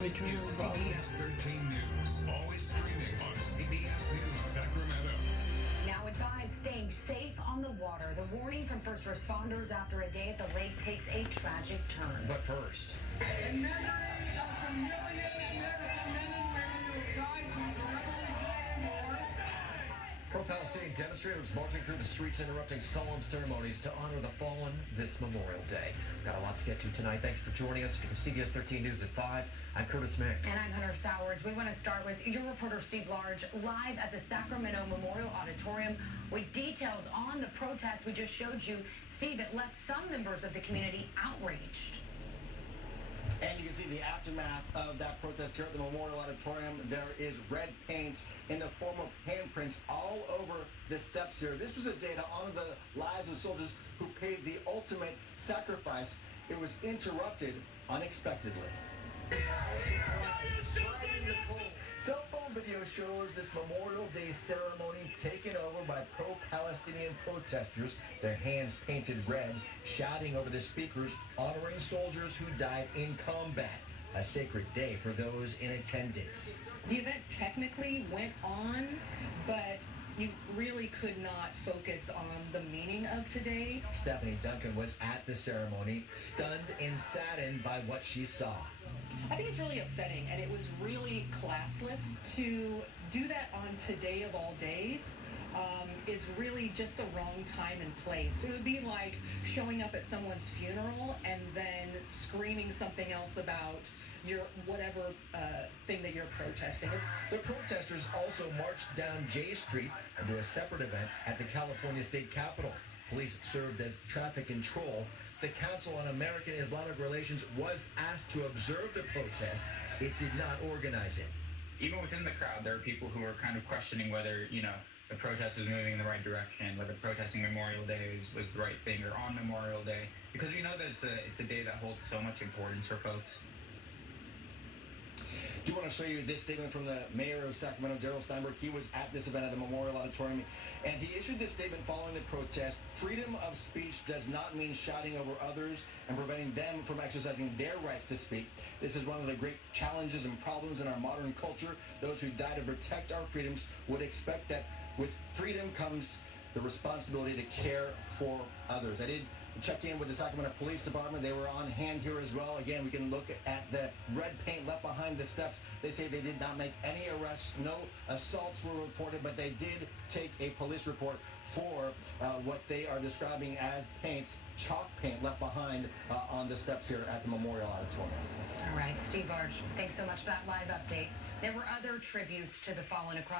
CBS13 News, always streaming on CBS News Sacramento. Now at 5, staying safe on the water. The warning from first responders after a day at the lake takes a tragic turn. But first, in memory of the millions of men and women who have died since the Revolutionary War. pro-Palestinian demonstrators marching through the streets interrupting solemn ceremonies to honor the fallen this Memorial Day. We've got a lot to get to tonight. Thanks for joining us for the CBS 13 News at 5. I'm Curtis Mick. And I'm Hunter Sowards. We want to start with your reporter Steve Large live at the Sacramento Memorial Auditorium with details on the protest we just showed you. Steve, it left some members of the community outraged. And you can see the aftermath of that protest here at the Memorial Auditorium. There is red paint in the form of handprints all over the steps here. This was a day to honor the lives of soldiers who paid the ultimate sacrifice. It was interrupted unexpectedly. Cell phone video shows this Memorial Day ceremony taken over by pro-Palestinian protesters, their hands painted red, shouting over the speakers, honoring soldiers who died in combat. A sacred day for those in attendance. The event technically went on, but you really could not focus on the meaning of today. Stephanie Duncan was at the ceremony, stunned and saddened by what she saw. I think it's really upsetting, and it was really classless. To do that on today of all days is really just the wrong time and place. It would be like showing up at someone's funeral and then screaming something else about your whatever thing that you're protesting. The protesters also marched down J Street into a separate event at the California State Capitol. Police served as traffic control. The Council on American Islamic Relations was asked to observe the protest. It did not organize it. Even within the crowd, there are people who are kind of questioning whether, the protest was moving in the right direction, whether protesting Memorial Day was the right thing or on Memorial Day, because we know that it's a day that holds so much importance for folks. Do want to show you this statement from the mayor of Sacramento, Darrell Steinberg. He was at this event at the Memorial Auditorium, and he issued this statement following the protest. Freedom of speech does not mean shouting over others and preventing them from exercising their rights to speak. This is one of the great challenges and problems in our modern culture. Those who die to protect our freedoms would expect that with freedom comes the responsibility to care for others. I did check in with the Sacramento Police Department. They were on hand here as well. Again, we can look at the red paint left behind the steps. They say they did not make any arrests. No assaults were reported, but they did take a police report for what they are describing as chalk paint left behind on the steps here at the Memorial Auditorium. All right, Steve Large, thanks so much for that live update. There were other tributes to the fallen across